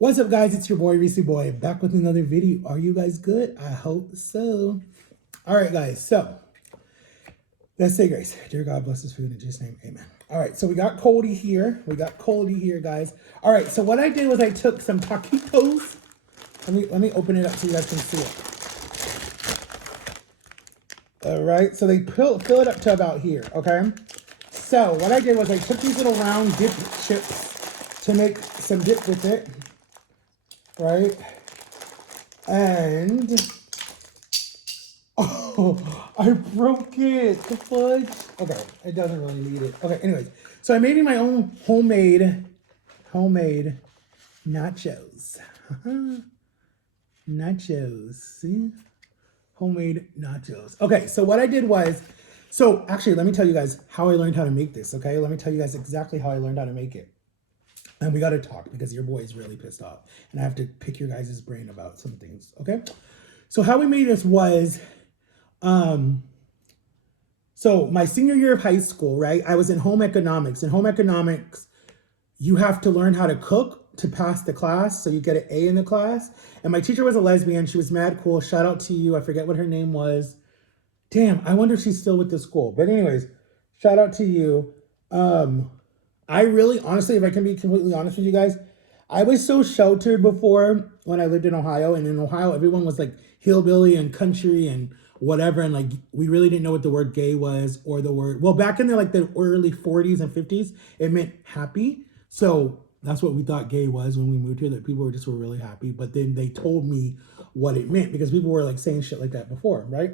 What's up, guys? It's your boy, Reese Boy, back with another video. Are you guys good? I hope so. All right, guys. So let's say grace. Dear God, bless this food in Jesus' name. Amen. All right. So we got Cody here. Guys. All right. So what I did was I took some taquitos. Let me open it up so you guys can see it. All right. So they fill it up to about here. Okay. So what I did was I took these little round dip chips to make some dip with it. Right. And oh, I broke it. The fudge. Okay, it doesn't really need it. Okay, anyways. So I made me my own homemade nachos. Nachos. See? Homemade nachos. Okay, so what I did was, so actually let me tell you guys how I learned how to make this, okay? Let me tell you guys exactly how I learned how to make it. And we got to talk because your boy is really pissed off. And I have to pick your guys' brain about some things, okay? So how we made this was, so my senior year of high school, right? I was in home economics. In home economics, you have to learn how to cook to pass the class. So you get an A in the class. And my teacher was a lesbian. She was mad cool. Shout out to you. I forget what her name was. Damn, I wonder if she's still with the school. But anyways, shout out to you. I really, honestly, if I can be completely honest with you guys, I was so sheltered before when I lived in Ohio. And in Ohio, everyone was like hillbilly and country and whatever. And like, we really didn't know what the word gay was or the word, well, back in the early 40s and 50s, it meant happy. So that's what we thought gay was when we moved here, that people were really happy. But then they told me what it meant because people were like saying shit like that before, right?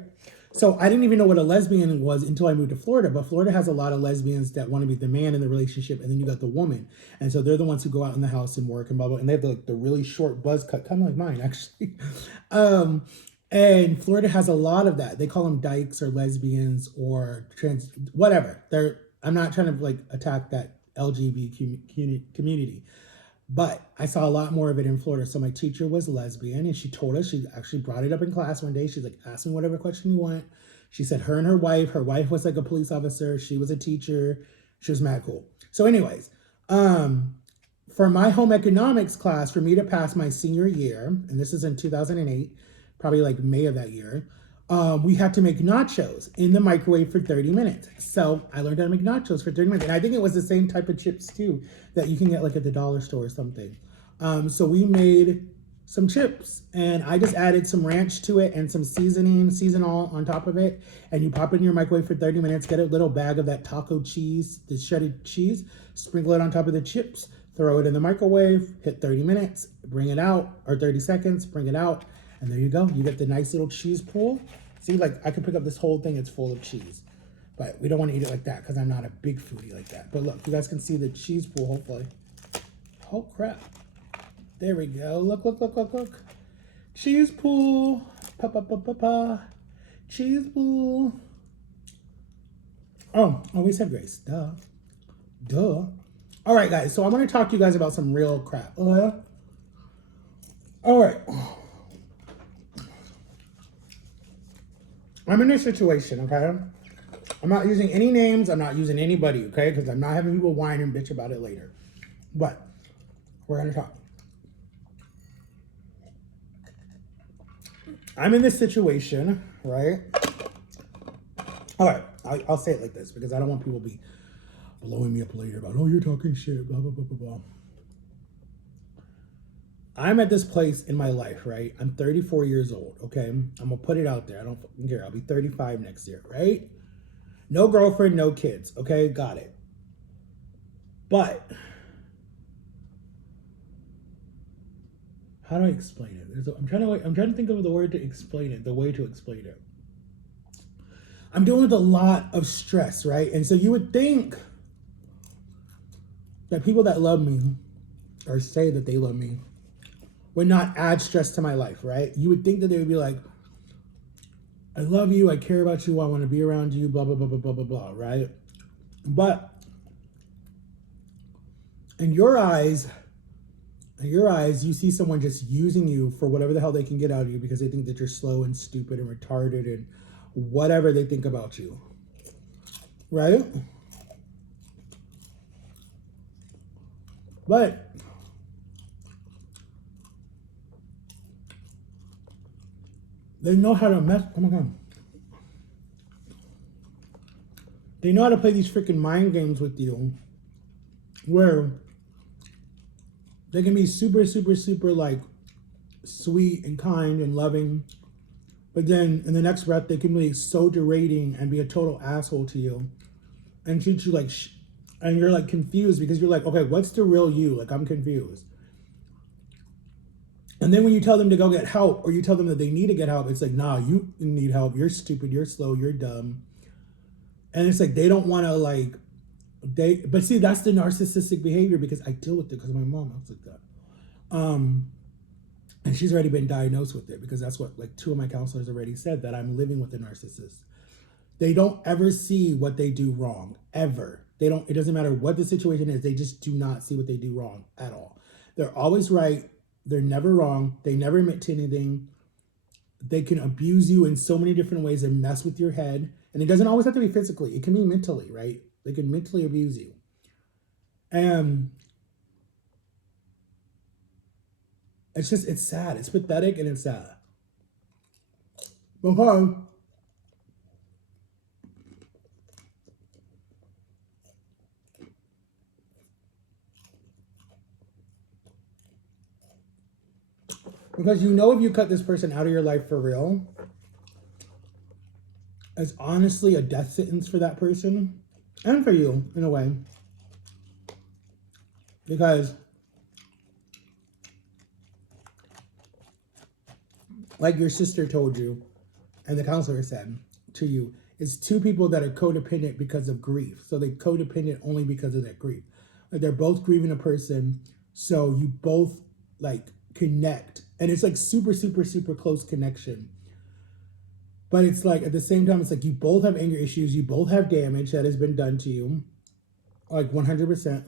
So I didn't even know what a lesbian was until I moved to Florida. But Florida has a lot of lesbians that want to be the man in the relationship, and then you got the woman, and so they're the ones who go out in the house and work and blah blah. And they have the really short buzz cut, kind of like mine actually. And Florida has a lot of that. They call them dykes or lesbians or trans, whatever. I'm not trying to like attack that LGBT community. But I saw a lot more of it in Florida. So my teacher was lesbian, and she told us, she actually brought it up in class one day. She's like, ask me whatever question you want. She said her and her wife was like a police officer. She was a teacher. She was mad cool. So anyways, for my home economics class, for me to pass my senior year, and this is in 2008, probably like May of that year, we had to make nachos in the microwave for 30 minutes. So I learned how to make nachos for 30 minutes. And I think it was the same type of chips too that you can get like at the dollar store or something. So we made some chips and I just added some ranch to it and some seasonal on top of it. And you pop it in your microwave for 30 minutes, get a little bag of that taco cheese, the shredded cheese, sprinkle it on top of the chips, throw it in the microwave, hit 30 minutes, bring it out, or 30 seconds, bring it out. And there you go. You get the nice little cheese pool. See, like I could pick up this whole thing. It's full of cheese. But we don't want to eat it like that because I'm not a big foodie like that. But look, you guys can see the cheese pool, hopefully. Oh, crap. There we go. Look. Cheese pool. Pa. Cheese pool. Oh, we said grace. Duh. All right, guys. So I want to talk to you guys about some real crap. All right. I'm in a situation, okay? I'm not using any names. I'm not using anybody, okay? Because I'm not having people whine and bitch about it later. But we're going to talk. I'm in this situation, right? All right. I'll say it like this because I don't want people to be blowing me up later about, oh, you're talking shit, blah, blah, blah, blah, blah. I'm at this place in my life, right? I'm 34 years old, okay? I'm going to put it out there. I don't fucking care. I'll be 35 next year, right? No girlfriend, no kids, okay? Got it. But how do I explain it? I'm trying to think of the word to explain it, the way to explain it. I'm dealing with a lot of stress, right? And so you would think that people that love me or say that they love me would not add stress to my life, right? You would think that they would be like, I love you, I care about you, I want to be around you, blah, blah, blah, blah, blah, blah, blah, right? But in your eyes, you see someone just using you for whatever the hell they can get out of you because they think that you're slow and stupid and retarded and whatever they think about you, right? But They know how to mess. Oh my god. They know how to play these freaking mind games with you, where they can be super, super, super like sweet and kind and loving, but then in the next breath they can be so degrading and be a total asshole to you and treat you like and you're like confused because you're like, okay, what's the real you? Like, I'm confused. And then when you tell them to go get help, or you tell them that they need to get help, it's like, nah, you need help. You're stupid. You're slow. You're dumb. And it's like they don't want to like but see, that's the narcissistic behavior, because I deal with it because my mom was like that. And she's already been diagnosed with it, because that's what like 2 of my counselors already said, that I'm living with a narcissist. They don't ever see what they do wrong, ever. They don't. It doesn't matter what the situation is. They just do not see what they do wrong at all. They're always right. They're never wrong. They never admit to anything. They can abuse you in so many different ways and mess with your head. And it doesn't always have to be physically. It can be mentally, right? They can mentally abuse you. And it's just, it's sad. It's pathetic and it's sad. Okay. Because you know, if you cut this person out of your life for real, it's honestly a death sentence for that person and for you in a way. Because like your sister told you, and the counselor said to you, it's 2 people that are codependent because of grief. So they codependent only because of that grief. Like, they're both grieving a person, so you both like connect, and it's like super, super, super close connection. But it's like at the same time, it's like you both have anger issues, you both have damage that has been done to you, like 100%.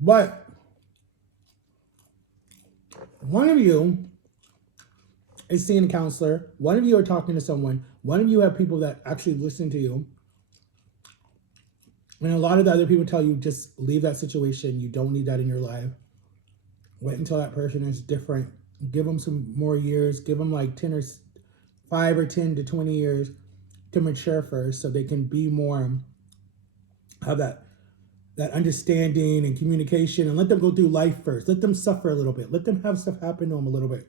But one of you is seeing a counselor, one of you are talking to someone, one of you have people that actually listen to you. And a lot of the other people tell you, just leave that situation. You don't need that in your life. Wait until that person is different. Give them some more years. Give them like 5 or 10 to 20 years to mature first, so they can be more, have that understanding and communication, and let them go through life first. Let them suffer a little bit. Let them have stuff happen to them a little bit.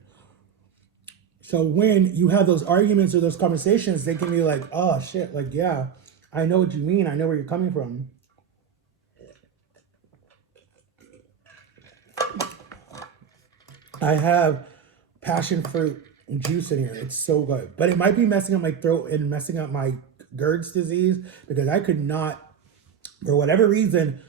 So when you have those arguments or those conversations, they can be like, oh shit, like, yeah, I know what you mean. I know where you're coming from. I have passion fruit juice in here. It's so good. But it might be messing up my throat and messing up my GERD's disease, because I could not, for whatever reason,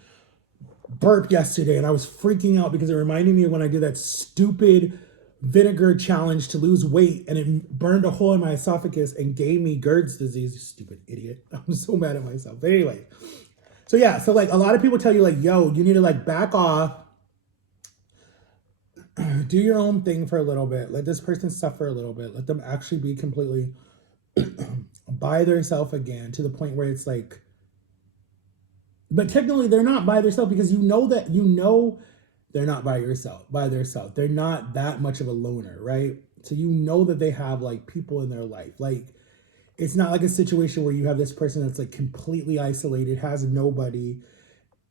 burp yesterday. And I was freaking out because it reminded me of when I did that stupid vinegar challenge to lose weight, and it burned a hole in my esophagus and gave me GERD's disease. You stupid idiot. I'm so mad at myself. But anyway, so yeah, so like a lot of people tell you like, yo, you need to like back off, do your own thing for a little bit. Let this person suffer a little bit. Let them actually be completely by themselves again, to the point where it's like, but technically they're not by themselves, because you know they're not by themselves. They're not that much of a loner, right? So you know that they have like people in their life. Like, it's not like a situation where you have this person that's like completely isolated, has nobody,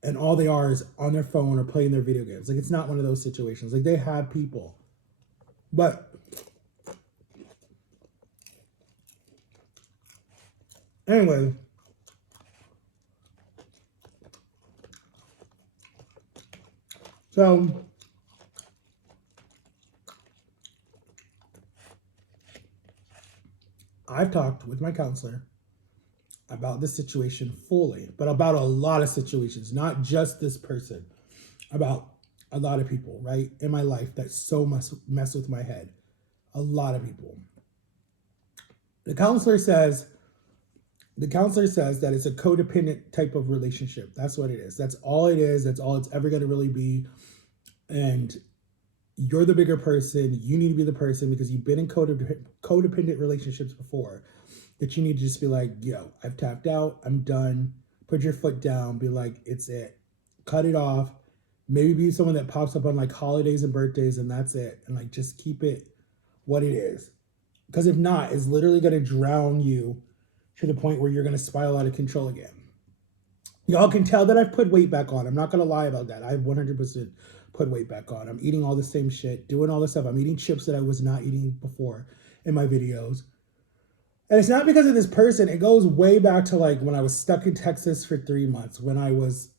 and all they are is on their phone or playing their video games. Like, it's not one of those situations. Like, they have people. But anyway, so I've talked with my counselor about this situation fully, but about a lot of situations, not just this person, about a lot of people, right, in my life that so mess with my head. A lot of people. The counselor says that it's a codependent type of relationship. That's what it is. That's all it is. That's all it's ever going to really be. And you're the bigger person. You need to be the person, because you've been in codependent relationships before, that you need to just be like, yo, I've tapped out. I'm done. Put your foot down. Be like, it's it. Cut it off. Maybe be someone that pops up on like holidays and birthdays, and that's it. And like, just keep it what it is. Because if not, it's literally going to drown you to the point where you're going to spiral out of control again. Y'all can tell that I've put weight back on. I'm not going to lie about that. I've 100% put weight back on. I'm eating all the same shit, doing all this stuff. I'm eating chips that I was not eating before in my videos. And it's not because of this person. It goes way back to like when I was stuck in Texas for 3 months, when I was,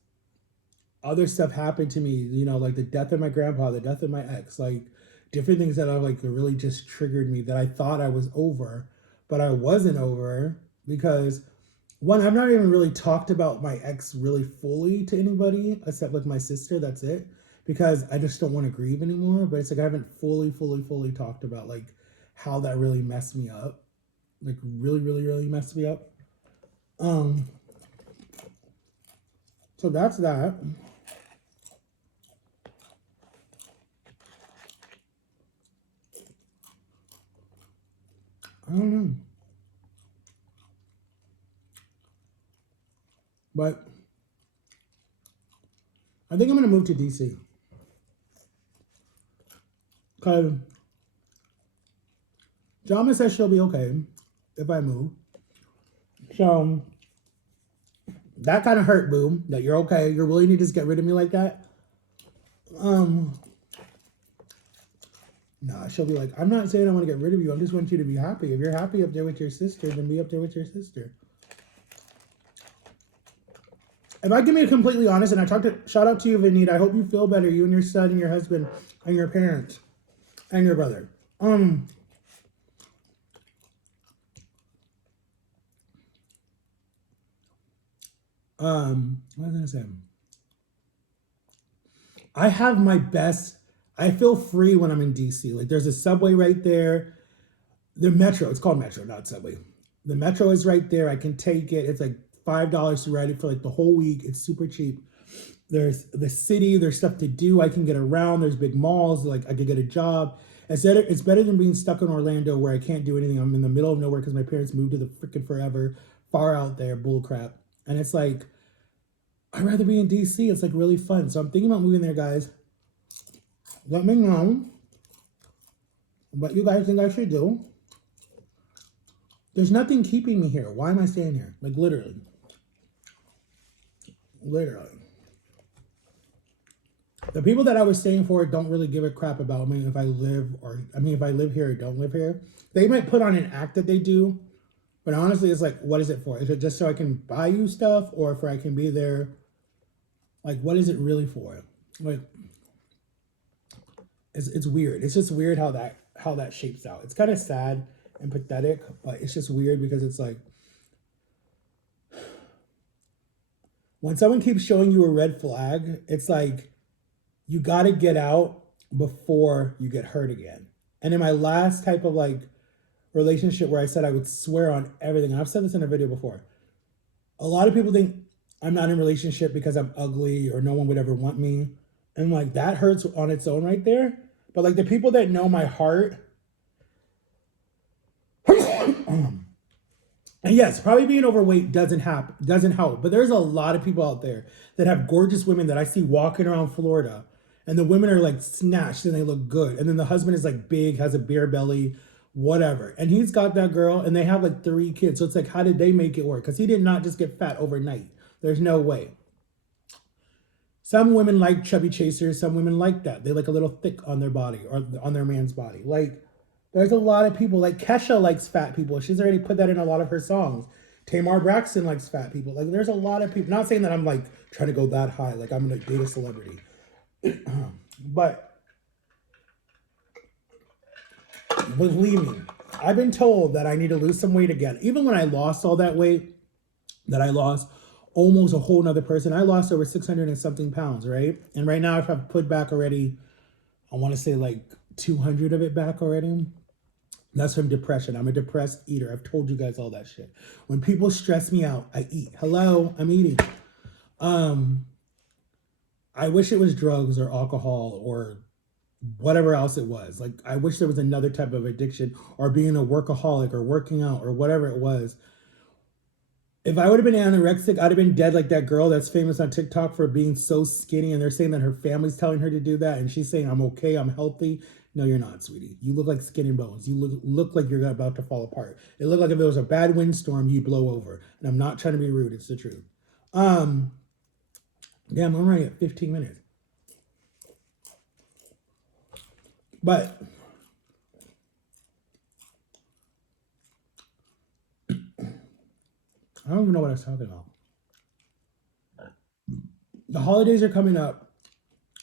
other stuff happened to me, you know, like the death of my grandpa, the death of my ex, like different things that are like really just triggered me that I thought I was over, but I wasn't over because one, I've not even really talked about my ex really fully to anybody except like my sister. That's it. Because I just don't want to grieve anymore. But it's like I haven't fully talked about like how that really messed me up. Like really messed me up. So that's that. I don't know. But I think I'm gonna move to DC. Cause Jama says she'll be okay if I move. So that kind of hurt, Boom, that you're okay. You're willing to just get rid of me like that. Nah, she'll be like, I'm not saying I want to get rid of you. I just want you to be happy. If you're happy up there with your sister, then be up there with your sister. If I can be completely honest, and shout out to you, Vinita. I hope you feel better, you and your son and your husband and your parents and your brother. What was I gonna say? I have my best. I feel free when I'm in DC. Like there's a subway right there. The metro. It's called Metro, not subway. The metro is right there. I can take it. It's like $5 to ride it for like the whole week. It's super cheap. There's the city. There's stuff to do. I can get around. There's big malls. Like I could get a job. It's better than being stuck in Orlando where I can't do anything. I'm in the middle of nowhere because my parents moved to the freaking forever, far out there, bullcrap. And it's like, I'd rather be in DC. It's like really fun. So I'm thinking about moving there, guys. Let me know what you guys think I should do. There's nothing keeping me here. Why am I staying here? Like literally. Literally. The people that I was staying for don't really give a crap about me if I live here or don't live here. They might put on an act that they do, but honestly, it's like, what is it for? Is it just so I can buy you stuff, or if I can be there? Like, what is it really for? Like, it's weird. It's just weird how that shapes out. It's kind of sad and pathetic, but it's just weird because it's like, when someone keeps showing you a red flag, it's like, you got to get out before you get hurt again. And in my last type of like relationship where I said I would swear on everything, and I've said this in a video before, a lot of people think I'm not in a relationship because I'm ugly or no one would ever want me. And like that hurts on its own right there. But like the people that know my heart, and yes, probably being overweight doesn't help. But there's a lot of people out there that have gorgeous women that I see walking around Florida, and the women are like snatched and they look good. And then the husband is like big, has a beer belly, whatever. And he's got that girl and they have like 3 kids. So it's like, how did they make it work? Because he did not just get fat overnight. There's no way. Some women like chubby chasers. Some women like that. They like a little thick on their body or on their man's body. Like there's a lot of people. Like Kesha likes fat people. She's already put that in a lot of her songs. Tamar Braxton likes fat people. Like there's a lot of people. Not saying that I'm like trying to go that high. Like I'm gonna date a celebrity. But believe me, I've been told that I need to lose some weight again. Even when I lost all that weight, that I lost almost a whole nother person. I lost over 600 and something pounds, right? And right now I've put back already, I want to say like 200 of it back already. That's from depression. I'm a depressed eater. I've told you guys all that shit. When people stress me out, I eat. Hello, I'm eating. I wish it was drugs or alcohol or whatever else it was. Like, I wish there was another type of addiction or being a workaholic or working out or whatever it was. If I would have been anorexic, I'd have been dead like that girl that's famous on TikTok for being so skinny, and they're saying that her family's telling her to do that, and she's saying, "I'm okay, I'm healthy." No, you're not, sweetie. You look like skin and bones. You look like you're about to fall apart. It looked like if there was a bad windstorm, you blow over. And I'm not trying to be rude. It's the truth. Um, Damn, I'm already at 15 minutes. But I don't even know what I was talking about. The holidays are coming up.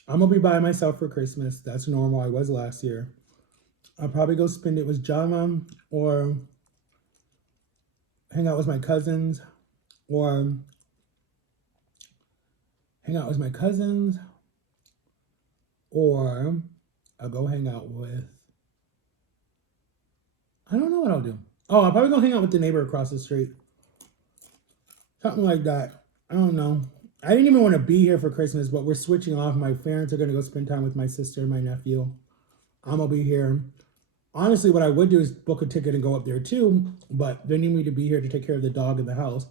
I'm gonna be by myself for Christmas. That's normal. I was last year. I'll probably go spend it with Jama or hang out with my cousins or hang out with my cousins or I'll go hang out with I don't know what I'll do. Oh, I'll probably go hang out with the neighbor across the street. Something like that. I don't know. I didn't even want to be here for Christmas, but we're switching off. My parents are going to go spend time with my sister and my nephew. I'm going to be here. Honestly, what I would do is book a ticket and go up there too, but they need me to be here to take care of the dog in the house.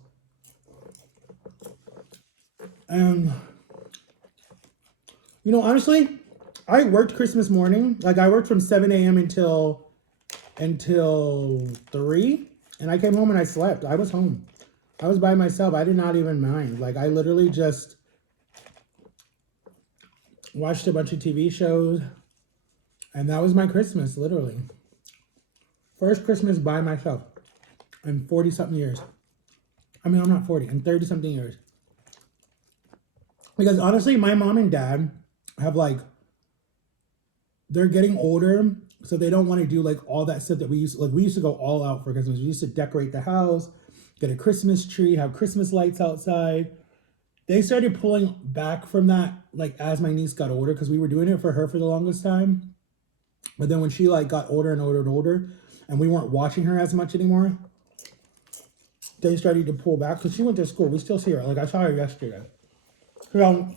And, honestly, I worked Christmas morning. Like, I worked from 7 a.m. until 3, and I came home and I slept. I was home. I was by myself. I did not even mind. Like, I literally just watched a bunch of TV shows, and that was my Christmas, literally. First Christmas by myself in 40-something years. I mean, I'm not 40, in 30-something years. Because honestly, my mom and dad have they're getting older, so they don't want to do like all that stuff that we used to go all out for Christmas. We used to decorate the house, get a Christmas tree, have Christmas lights outside. They started pulling back from that like as my niece got older, because we were doing it for her for the longest time. But then when she got older and older and older, and we weren't watching her as much anymore, they started to pull back because she went to school. We still see her. Like, I saw her yesterday. So,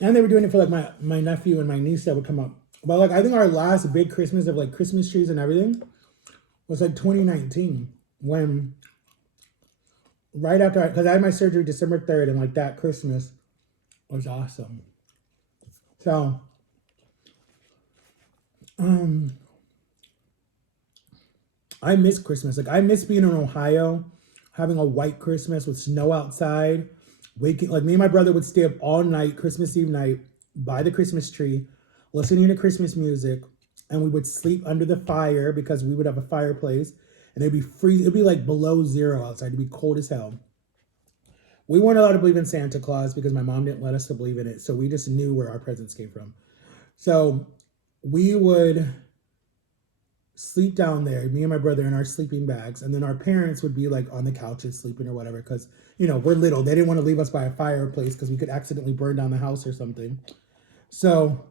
and they were doing it for like my nephew and my niece that would come up. But like, I think our last big Christmas of like Christmas trees and everything was like 2019, when right after, because I had my surgery December 3rd, and like that Christmas was awesome. So, I miss Christmas. Like, I miss being in Ohio, having a white Christmas with snow outside. Waking, like, me and my brother would stay up all night, Christmas Eve night, by the Christmas tree, listening to Christmas music, and we would sleep under the fire because we would have a fireplace, and it'd be freezing. It'd be like below zero outside. It'd be cold as hell. We weren't allowed to believe in Santa Claus because my mom didn't let us to believe in it, so we just knew where our presents came from. So we would sleep down there, me and my brother, in our sleeping bags, and then our parents would be like on the couches sleeping or whatever, because we're little. They didn't want to leave us by a fireplace because we could accidentally burn down the house or something. So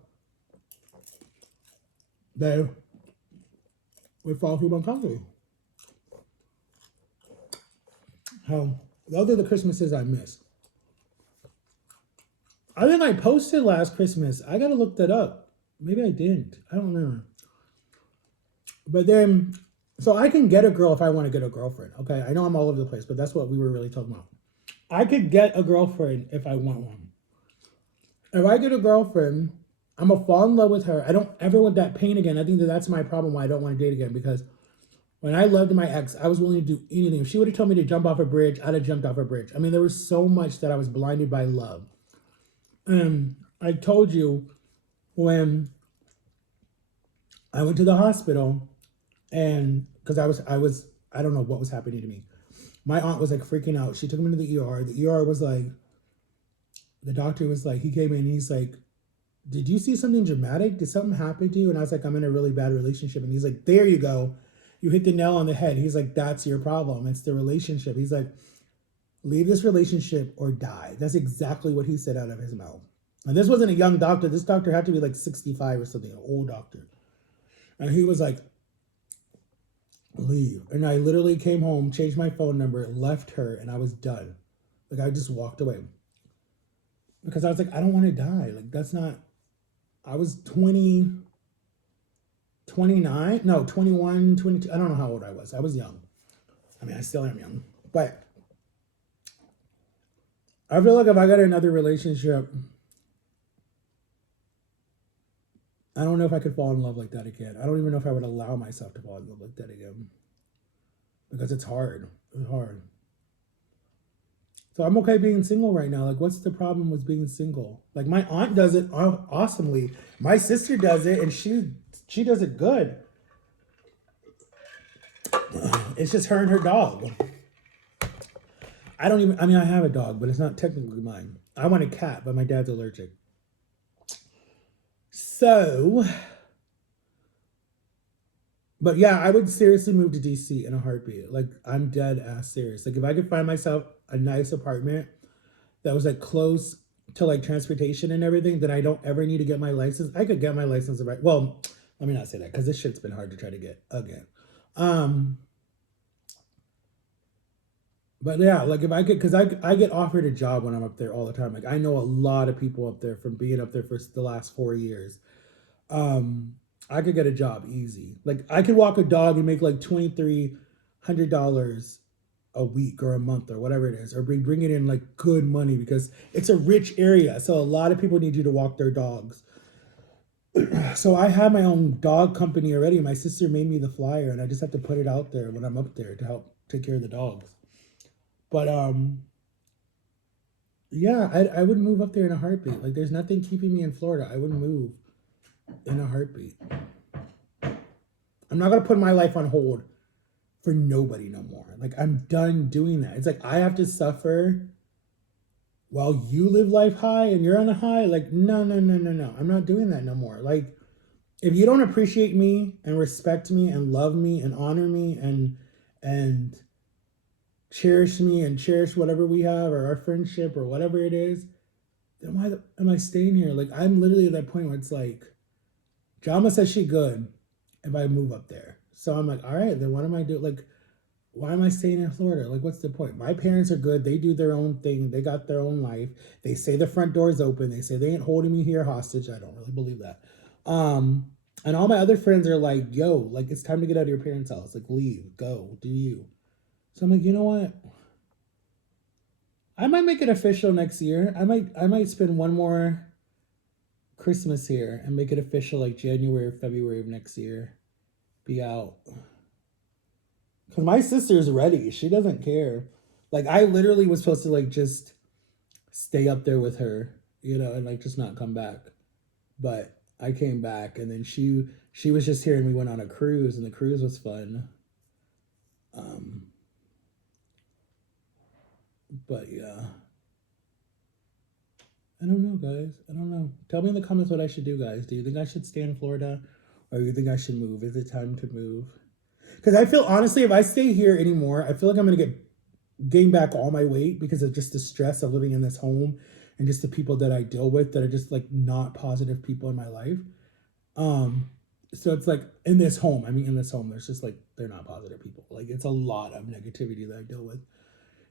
they would fall asleep on top of me. Those are the Christmases I miss. I think I posted last Christmas. I gotta look that up. Maybe I didn't. I don't remember. But then, so I can get a girl if I want to get a girlfriend. Okay, I know I'm all over the place, but that's what we were really talking about. I could get a girlfriend if I want one. If I get a girlfriend, I'm gonna fall in love with her. I don't ever want that pain again. I think that's my problem why I don't want to date again, because when I loved my ex, I was willing to do anything. If she would have told me to jump off a bridge, I'd have jumped off a bridge. I mean, there was so much that I was blinded by love. And I told you, when I went to the hospital, and because I don't know what was happening to me. My aunt was like freaking out. She took me to the ER. The ER was like, the doctor was like, he came in and he's like, "Did you see something dramatic? Did something happen to you?" And I was like, "I'm in a really bad relationship." And he's like, "There you go. You hit the nail on the head." He's like, "That's your problem. It's the relationship." He's like, "Leave this relationship or die." That's exactly what he said out of his mouth. And this wasn't a young doctor. This doctor had to be like 65 or something, an old doctor. And he was like, "Leave." And I literally came home, changed my phone number, left her, and I was done. Like, I just walked away. Because I was like, I don't want to die. Like, that's not, I was 29, no, 21, 22. I don't know how old I was. I was young. I mean, I still am young, but I feel like if I got another relationship, I don't know if I could fall in love like that again. I don't even know if I would allow myself to fall in love like that again because it's hard. It's hard. So I'm okay being single right now. Like, what's the problem with being single? Like, my aunt does it awesomely. My sister does it, and she does it good. It's just her and her dog. I don't even. I mean, I have a dog, but it's not technically mine. I want a cat, but my dad's allergic. So, but yeah, I would seriously move to DC in a heartbeat. Like, I'm dead ass serious. Like, if I could find myself a nice apartment that was like close to like transportation and everything, then I don't ever need to get my license. I could get my license if I, well, let me not say that because this shit's been hard to try to get again. But yeah, like if I could, because I get offered a job when I'm up there all the time. Like I know a lot of people up there from being up there for the last 4 years. I could get a job easy. Like I could walk a dog and make like $2,300 a week or a month or whatever it is, or bring it in like good money because it's a rich area. So a lot of people need you to walk their dogs. So I have my own dog company already. My sister made me the flyer, and I just have to put it out there when I'm up there to help take care of the dogs. But yeah, I would move up there in a heartbeat. Like there's nothing keeping me in Florida. I would move in a heartbeat. I'm not gonna put my life on hold for nobody no more. Like I'm done doing that. It's like I have to suffer while you live life high and you're on a high. Like no. I'm not doing that no more. Like if you don't appreciate me and respect me and love me and honor me and cherish me and cherish whatever we have or our friendship or whatever it is, then why am I staying here? Like I'm literally at that point where it's like, Jama says she good if I move up there. So I'm like, all right, then what am I doing? Like, why am I staying in Florida? Like, what's the point? My parents are good. They do their own thing. They got their own life. They say the front door is open. They say they ain't holding me here hostage. I don't really believe that. And all my other friends are like, yo, like it's time to get out of your parents' house. Like, leave, go, do you. So I'm like, you know what? I might make it official next year. I might spend one more Christmas here and make it official like January or February of next year. Be out. Cause my sister's ready. She doesn't care. Like I literally was supposed to like just stay up there with her, you know, and like just not come back. But I came back and then she was just here and we went on a cruise and the cruise was fun. But yeah. I don't know, guys. I don't know. Tell me in the comments what I should do, guys. Do you think I should stay in Florida? Or do you think I should move? Is it time to move? Because I feel, honestly, if I stay here anymore, I feel like I'm going to gain back all my weight because of just the stress of living in this home and just the people that I deal with that are just like not positive people in my life. So it's like in this home, there's just like, they're not positive people. Like it's a lot of negativity that I deal with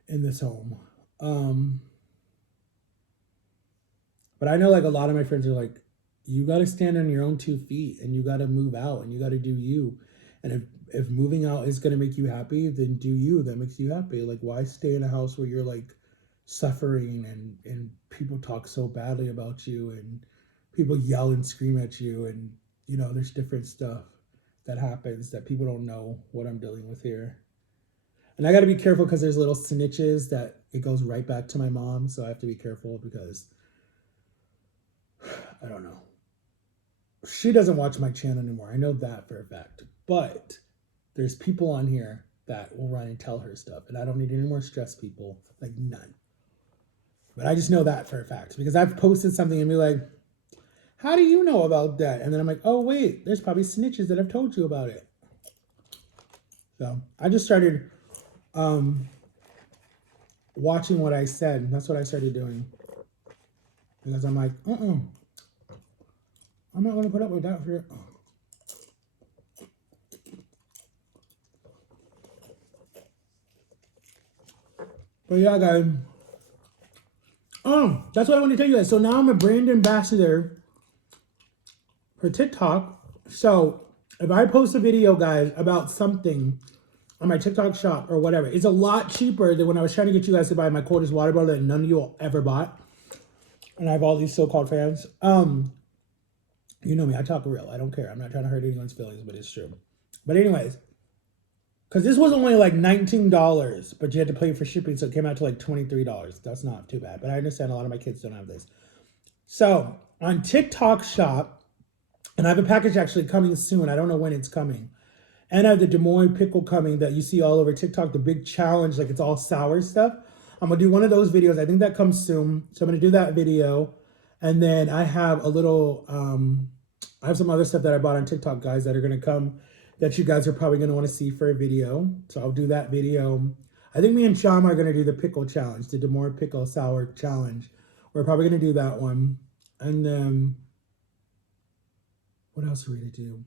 in this home. But I know like a lot of my friends are like, you got to stand on your own 2 feet and you got to move out and you got to do you. And if moving out is going to make you happy, then do you. That makes you happy. Like why stay in a house where you're like suffering and people talk so badly about you and people yell and scream at you and you know there's different stuff that happens that people don't know what I'm dealing with here. And I got to be careful because there's little snitches that it goes right back to my mom. So I have to be careful because I don't know. She doesn't watch my channel anymore. I know that for a fact. But there's people on here that will run and tell her stuff. And I don't need any more stress people. Like none. But I just know that for a fact. Because I've posted something and be like, how do you know about that? And then I'm like, oh wait, there's probably snitches that have told you about it. So I just started watching what I said. That's what I started doing. Because I'm like, I'm not going to put up with that for you. But yeah, guys. That's what I want to tell you guys. So now I'm a brand ambassador for TikTok. So if I post a video, guys, about something on my TikTok shop or whatever. It's a lot cheaper than when I was trying to get you guys to buy my coldest water bottle that none of you ever bought. And I have all these so-called fans. You know me, I talk real. I don't care. I'm not trying to hurt anyone's feelings, but it's true. But anyways, because this was only like $19, but you had to pay for shipping, so it came out to like $23. That's not too bad. But I understand a lot of my kids don't have this. So on TikTok shop, and I have a package actually coming soon. I don't know when it's coming. And I have the Des Moines pickle coming that you see all over TikTok, the big challenge, like it's all sour stuff. I'm going to do one of those videos. I think that comes soon. So I'm going to do that video. And then I have a little, I have some other stuff that I bought on TikTok, guys, that are going to come that you guys are probably going to want to see for a video. So I'll do that video. I think me and Shama are going to do the pickle challenge, the Des Moines pickle sour challenge. We're probably going to do that one. And then, what else are we going to do?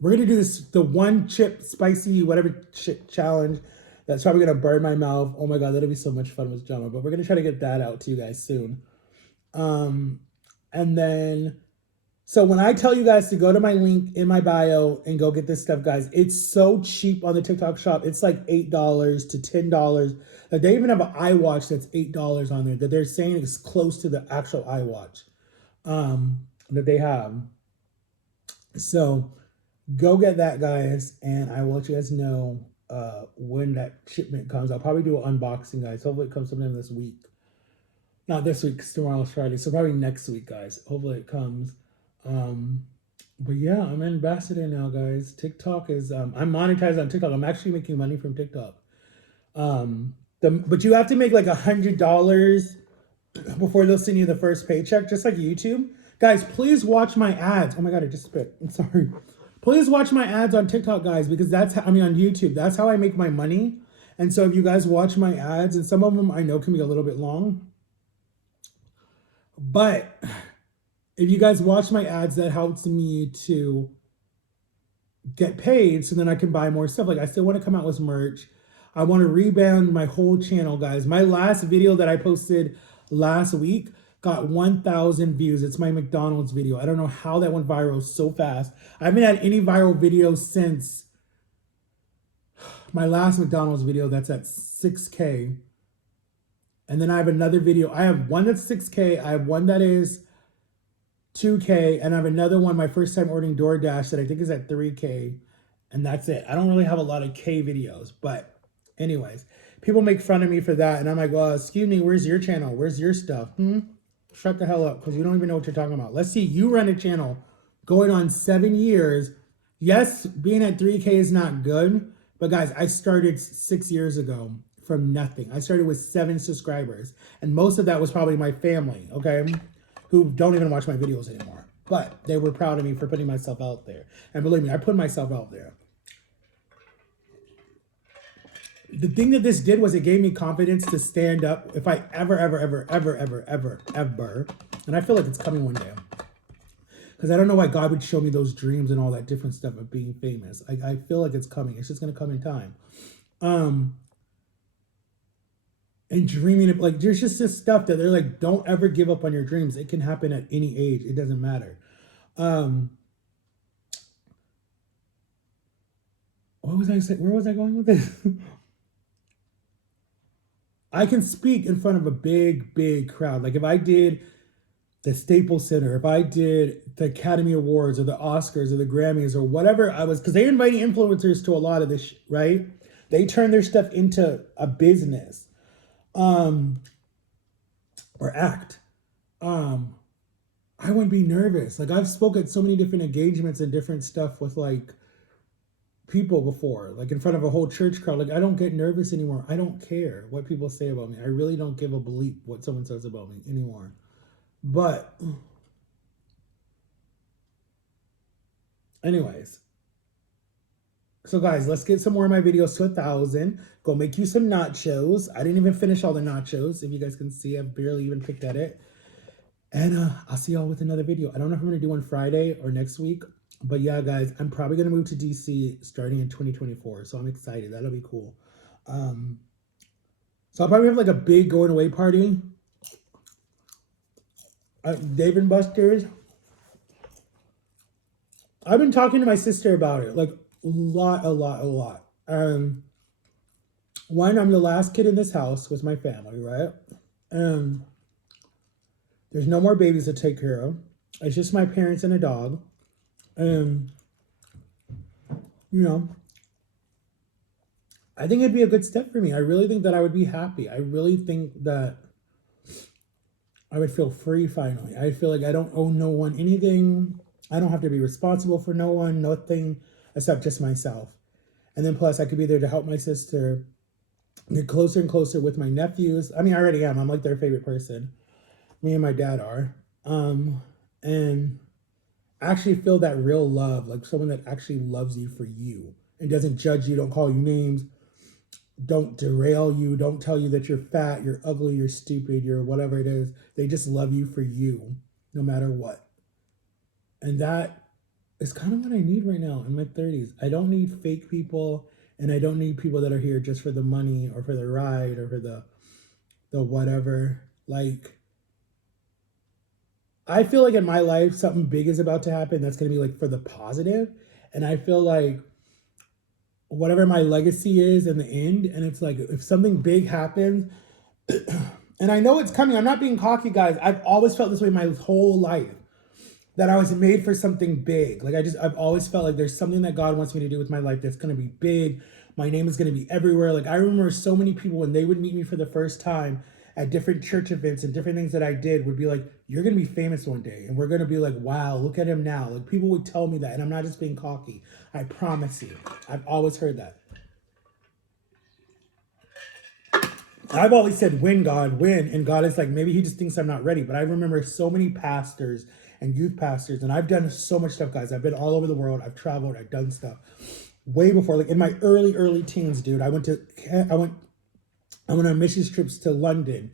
We're going to do this, the one chip spicy, whatever chip challenge. That's probably going to burn my mouth. Oh my God, that'll be so much fun with Jama. But we're going to try to get that out to you guys soon. And then, so when I tell you guys to go to my link in my bio and go get this stuff, guys, it's so cheap on the TikTok shop. It's like $8 to $10. Like they even have an iWatch that's $8 on there that they're saying is close to the actual iWatch that they have. So go get that, guys, and I will let you guys know when that shipment comes. I'll probably do an unboxing, guys. Hopefully it comes sometime this week. Not this week, because tomorrow's Friday, so probably next week, guys. Hopefully it comes. But yeah, I'm an ambassador now, guys. TikTok is I'm monetized on TikTok. I'm actually making money from TikTok. But you have to make like $100 before they'll send you the first paycheck, just like YouTube. Guys, please watch my ads. Oh my God, I just spit. I'm sorry. Please watch my ads on TikTok, guys, because that's how, on YouTube. That's how I make my money. And so if you guys watch my ads, and some of them I know can be a little bit long, but if you guys watch my ads, that helps me to get paid so then I can buy more stuff. Like I still want to come out with merch. I want to rebound my whole channel, guys. My last video that I posted last week got 1,000 views. It's my McDonald's video. I don't know how that went viral so fast. I haven't had any viral videos since my last McDonald's video that's at 6K. And then I have another video. I have one that's 6K. I have one that is 2K. And I have another one, my first time ordering DoorDash, that I think is at 3K. And that's it. I don't really have a lot of K videos. But anyways, people make fun of me for that. And I'm like, well, excuse me, where's your channel? Where's your stuff? Shut the hell up, because you don't even know what you're talking about. Let's see, you run a channel going on 7 years. Yes, being at 3K is not good. But guys, I started 6 years ago from nothing. I started with 7 subscribers. And most of that was probably my family, okay? Who don't even watch my videos anymore. But they were proud of me for putting myself out there. And believe me, I put myself out there. The thing that this did was it gave me confidence to stand up if I ever, and I feel like it's coming one day. Because I don't know why God would show me those dreams and all that different stuff of being famous. I feel like it's coming. It's just going to come in time. And dreaming of, like, there's just this stuff that they're like, don't ever give up on your dreams. It can happen at any age. It doesn't matter. What was I saying? Where was I going with this? I can speak in front of a big crowd. Like if I did the Staples Center, if I did the Academy Awards or the Oscars or the Grammys or whatever I was, because they're inviting influencers to a lot of this, right? They turn their stuff into a business, or act. I wouldn't be nervous. Like I've spoken at so many different engagements and different stuff with like people before, like in front of a whole church crowd. Like I don't get nervous anymore. I don't care what people say about me. I really don't give a bleep what someone says about me anymore. But anyways, so guys, let's get some more of my videos to 1,000. Go make you some nachos. I didn't even finish all the nachos. If you guys can see, I've barely even picked at it. And I'll see y'all with another video. I don't know if I'm going to do one Friday or next week. But yeah, guys, I'm probably going to move to DC starting in 2024. So I'm excited. That'll be cool. So I'll probably have like a big going away party at Dave & Buster's. I've been talking to my sister about it. Like a lot. One, I'm the last kid in this house with my family, right? And there's no more babies to take care of. It's just my parents and a dog. And, you know, I think it'd be a good step for me. I really think that I would be happy. I really think that I would feel free finally. I feel like I don't owe no one anything. I don't have to be responsible for no one, nothing except just myself. And then plus, I could be there to help my sister get closer and closer with my nephews. I mean, I already am. I'm like their favorite person. Me and my dad are. And actually feel that real love, like someone that actually loves you for you and doesn't judge you, don't call you names, don't derail you, don't tell you that you're fat, you're ugly, you're stupid, you're whatever it is. They just love you for you, no matter what. And that is kind of what I need right now in my 30s. I don't need fake people, and I don't need people that are here just for the money or for the ride or for the whatever. Like, I feel like in my life something big is about to happen that's going to be like for the positive, and I feel like whatever my legacy is in the end, and it's like if something big happens, and I know it's coming. I'm not being cocky, guys. I've always felt this way my whole life, that I was made for something big. Like I've always felt like there's something that God wants me to do with my life that's going to be big. My name is going to be everywhere. Like I remember so many people when they would meet me for the first time at different church events and different things that I did would be like, "You're going to be famous one day," and we're going to be like, "Wow, look at him now." Like people would tell me that, and I'm not just being cocky. I promise you, I've always heard that. I've always said, "Win, God, win," and God is like, maybe He just thinks I'm not ready. But I remember so many pastors and youth pastors, and I've done so much stuff, guys. I've been all over the world. I've traveled. I've done stuff way before, like in my early teens, dude. I went on missions trips to London.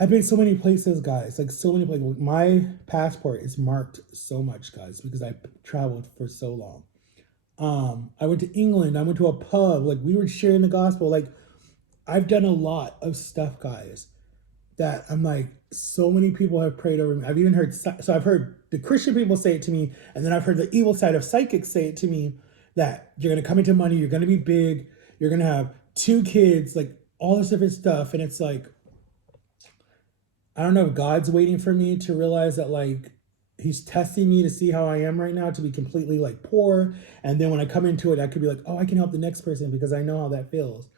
I've been so many places, guys. Like so many places. My passport is marked so much, guys, because I traveled for so long. I went to England. I went to a pub. Like we were sharing the gospel. Like I've done a lot of stuff, guys, that I'm like, so many people have prayed over me. I've even heard, so I've heard the Christian people say it to me, and then I've heard the evil side of psychics say it to me that you're going to come into money, you're going to be big, you're going to have two kids, like all this different stuff. And it's like, I don't know if God's waiting for me to realize that, like, He's testing me to see how I am right now to be completely like poor. And then when I come into it, I could be like, oh, I can help the next person because I know how that feels,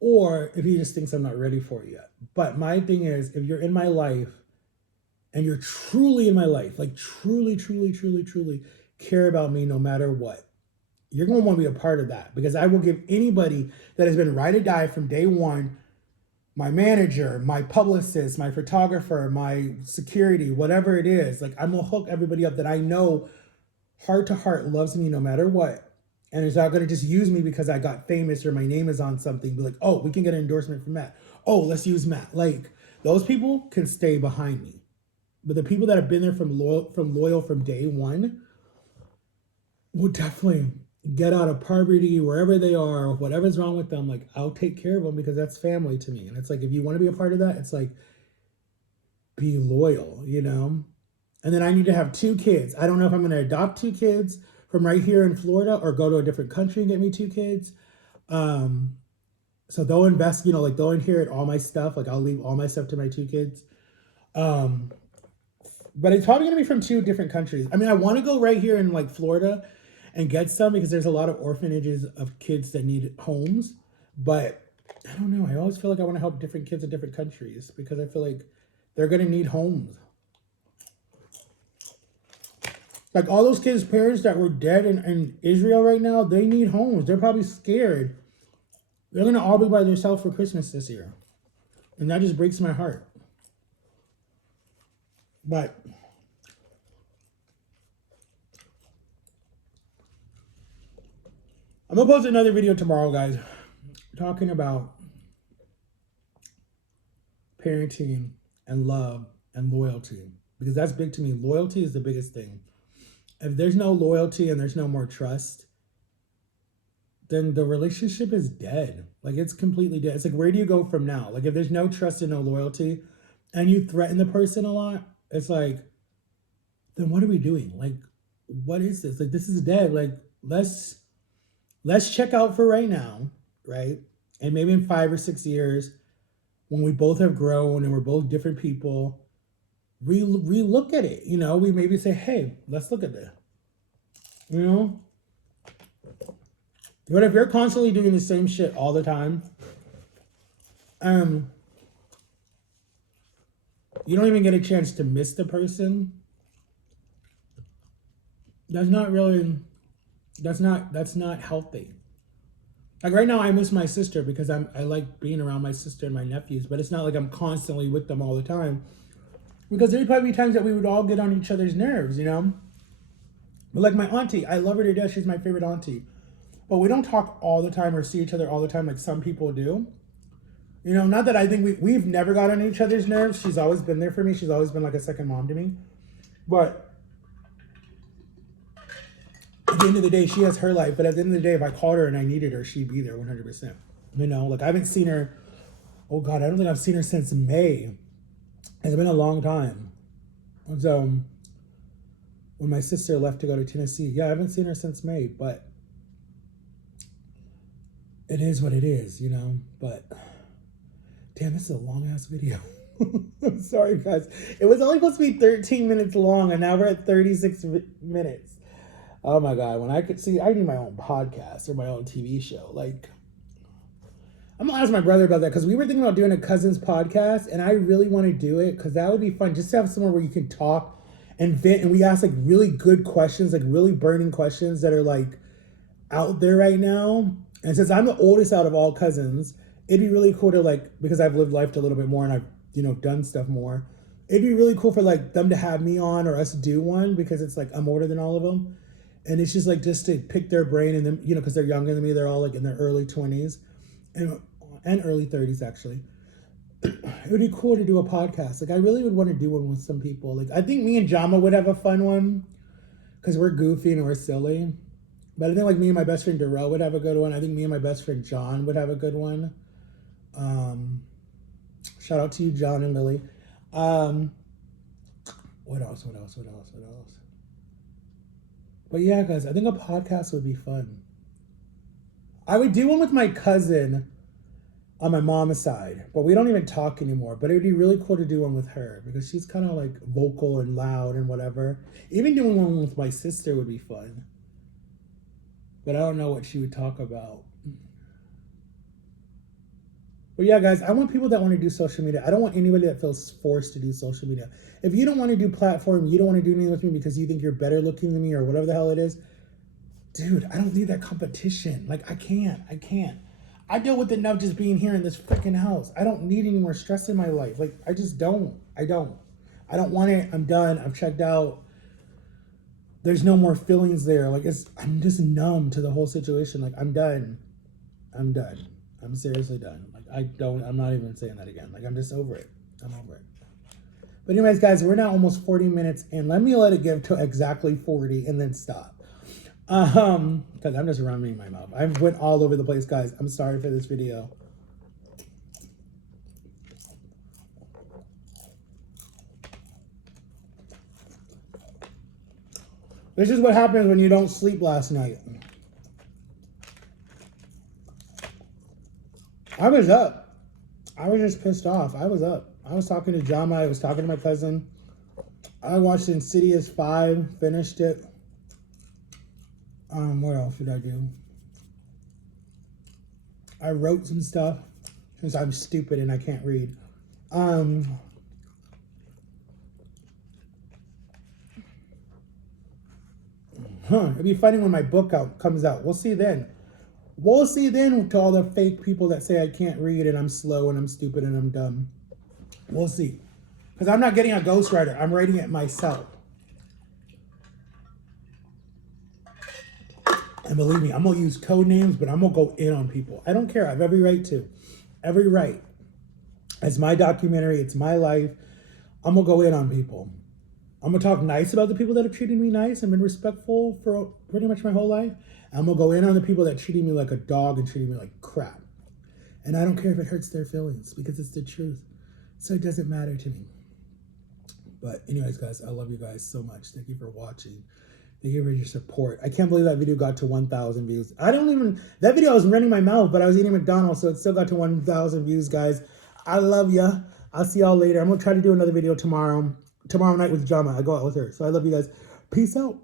or if He just thinks I'm not ready for it yet. But my thing is, if you're in my life and you're truly in my life, like truly care about me no matter what, you're going to want to be a part of that, because I will give anybody that has been ride or die from day one, my manager, my publicist, my photographer, my security, whatever it is, like I'm going to hook everybody up that I know heart to heart loves me no matter what, and is not going to just use me because I got famous or my name is on something. Be like, oh, we can get an endorsement from Matt. Oh, let's use Matt. Like those people can stay behind me, but the people that have been there from loyal from day one will definitely get out of poverty wherever they are, whatever's wrong with them. Like I'll take care of them because that's family to me. And it's like if you want to be a part of that, it's like be loyal, you know. And then I need to have two kids. I don't know if I'm going to adopt two kids from right here in Florida or go to a different country and get me two kids. Um, so they'll invest, like they'll inherit all my stuff. Like I'll leave all my stuff to my two kids. Um, but it's probably going to be from two different countries. I mean, I want to go right here in like Florida and get some because there's a lot of orphanages of kids that need homes. But I don't know. I always feel like I want to help different kids in different countries because I feel like they're going to need homes. Like all those kids' parents that were dead in Israel right now, they need homes. They're probably scared. They're gonna all be by themselves for Christmas this year. And that just breaks my heart. But I'm gonna post another video tomorrow, guys, talking about parenting and love and loyalty. Because that's big to me. Loyalty is the biggest thing. If there's no loyalty and there's no more trust, then the relationship is dead. Like it's completely dead. It's like, where do you go from now? Like if there's no trust and no loyalty and you threaten the person a lot, it's like, then what are we doing? Like, what is this? Like this is dead. Like let's check out for right now, right? And maybe in 5 or 6 years, when we both have grown and we're both different people, re-look at it. We maybe say, hey, let's look at this. You know? But if you're constantly doing the same shit all the time, you don't even get a chance to miss the person. That's not healthy. Like right now I miss my sister because I like being around my sister and my nephews, but it's not like I'm constantly with them all the time. Because there'd probably be times that we would all get on each other's nerves, But like my auntie, I love her to death. She's my favorite auntie. But we don't talk all the time or see each other all the time like some people do. Not that I think we've never got on each other's nerves. She's always been there for me. She's always been like a second mom to me. But at the end of the day, she has her life. But at the end of the day, if I called her and I needed her, she'd be there 100%. Like I haven't seen her. Oh God, I don't think I've seen her since May. It's been a long time. So when my sister left to go to Tennessee, yeah, I haven't seen her since May. But it is what it is, But damn, this is a long ass video. I'm sorry, guys. It was only supposed to be 13 minutes long, and now we're at 36 minutes. Oh my God, when I could see, I need my own podcast or my own TV show. Like, I'm gonna ask my brother about that because we were thinking about doing a cousins podcast, and I really want to do it because that would be fun just to have somewhere where you can talk and vent, and we ask like really good questions, like really burning questions that are like out there right now. And since I'm the oldest out of all cousins, it'd be really cool to like, because I've lived life a little bit more and I've done stuff more. It'd be really cool for like them to have me on or us to do one because it's like I'm older than all of them. And it's just like just to pick their brain and then, because they're younger than me, they're all like in their early 20s and early 30s actually. It would be cool to do a podcast. Like I really would want to do one with some people. Like I think me and Jama would have a fun one because we're goofy and we're silly. But I think like me and my best friend Darrell would have a good one. I think me and my best friend John would have a good one. Shout out to you, John and Lily. What else? But yeah, guys, I think a podcast would be fun. I would do one with my cousin on my mom's side, but we don't even talk anymore. But it would be really cool to do one with her because she's kind of like vocal and loud and whatever. Even doing one with my sister would be fun. But I don't know what she would talk about. But yeah, guys, I want people that want to do social media. I don't want anybody that feels forced to do social media. If you don't want to do platform, you don't want to do anything with me because you think you're better looking than me or whatever the hell it is, dude, I don't need that competition. Like, I can't. I deal with enough just being here in this freaking house. I don't need any more stress in my life. Like, I just don't. I don't want it. I'm done. I've checked out. There's no more feelings there. Like, I'm just numb to the whole situation. Like, I'm done. I'm seriously done. Like, I'm not even saying that again. Like, I'm just over it. I'm over it. But anyways, guys, we're now almost 40 minutes in. Let me let it get to exactly 40 and then stop. Because I'm just running my mouth. I went all over the place, guys. I'm sorry for this video. This is what happens when you don't sleep last night. I was up. I was just pissed off. I was up. I was talking to Jama. I was talking to my cousin. I watched Insidious 5, finished it. What else did I do? I wrote some stuff since I'm stupid and I can't read. It'd be funny when my book comes out. We'll see then. We'll see then to all the fake people that say I can't read and I'm slow and I'm stupid and I'm dumb. We'll see. Because I'm not getting a ghostwriter. I'm writing it myself. And believe me, I'm going to use code names, but I'm going to go in on people. I don't care. I have every right to. Every right. It's my documentary. It's my life. I'm going to go in on people. I'm going to talk nice about the people that have treated me nice and been respectful for pretty much my whole life. I'm going to go in on the people that treated me like a dog and treated me like crap. And I don't care if it hurts their feelings because it's the truth. So it doesn't matter to me. But anyways, guys, I love you guys so much. Thank you for watching. Thank you for your support. I can't believe that video got to 1,000 views. That video I was running my mouth, but I was eating McDonald's, so it still got to 1,000 views, guys. I love ya. I'll see y'all later. I'm going to try to do another video tomorrow night with Jama. I go out with her. So I love you guys. Peace out.